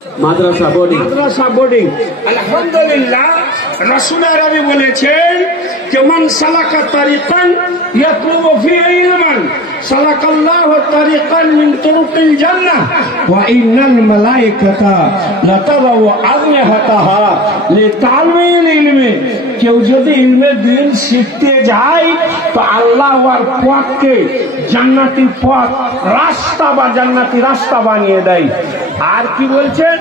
মাদ্রাসা boarding. আলহামদুলিল্লাহ, রাসূল আরবি বলেছেন যে মান সালাকা তারিকান ইয়াতলুবু ফিহি ইলমান সালাকাল্লাহু তারিকান মিন তুরুকিল জান্নাহ ওয়া ইন্নাল মালায়েকাতা লাতাবাউ আজনিহাতাহা লিতা'লিমিল ইলমি। কেউ যদি ইলমে দ্বীন শিখতে যায় তো আল্লাহ ওর পথকে জান্নাতি পথ, রাস্তা বা জান্নাতি রাস্তা বানিয়ে দেয়। আর কি বলছেন?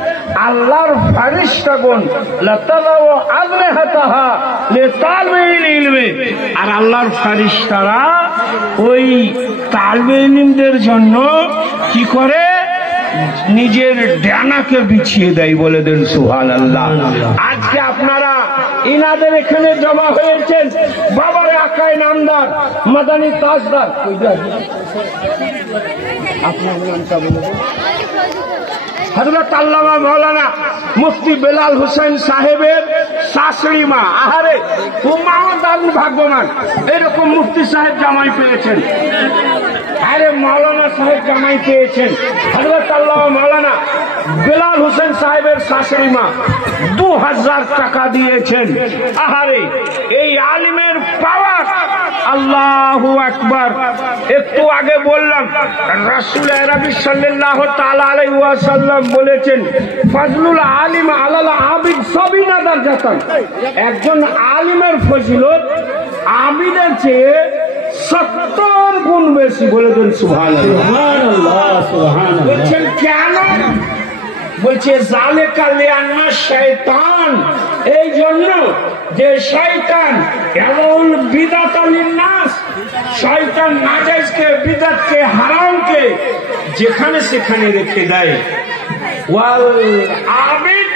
আল্লাহর ফেরেশতাগণ লাতাবাউ আজনিহাতাহা লিতা'লিমিল ইলমি। আর আল্লাহর ফেরেশতারা ওই তালিবে ইলমদের জন্য কি করে? নিজের ডানাকে বিছিয়ে দেয়। বলে দেন সুবহানাল্লাহ। আজকে আপনারা ইনাদের এখানে জমা হয়েছেন, বাবার আকায় নামদার মাদানী তাজদার। আপনার নামটা বলে দেন। হযরত আল্লামা মাওলানা মুফতি বেলাল হোসেন সাহেবের শাশুড়ি মা। আহারে, ও মাও দারুণ ভাগ্যবান, এরকম মুফতি সাহেব জামাই পেয়েছেন। আরে মাওলানা সাহেব জামাই পেয়েছেন। হযরত আল্লামা মাওলানা বেলাল হোসেন সাহেবের শাশুড়ি মা 2000 টাকা দিয়েছেন। আহারে, এই আলিমের পাওয়ার! আল্লাহু আকবার। একটু আগে বললাম রাসূল আরবি সাল্লাল্লাহু তাআলা আলাইহি ওয়াসাল্লাম বলেছেন ফাজলুল আলিম আলাল আবিদ সাবিনা দারজাতান। একজন আলিমের ফজিলত আবিদের চেয়ে 70 গুণ বেশি। বলে দেন সুবহানাল্লাহ। বলছেন কেন? বলছে জালেকা লিআন্না শাইতান, এই জন্য যে শয়তান এমন বিদাতালিন নাস, শয়তান নাজায়েজকে, বিদাতকে, হারামকে যেখানে সেখানে রেখে দেয়। ওয়াল আবিদ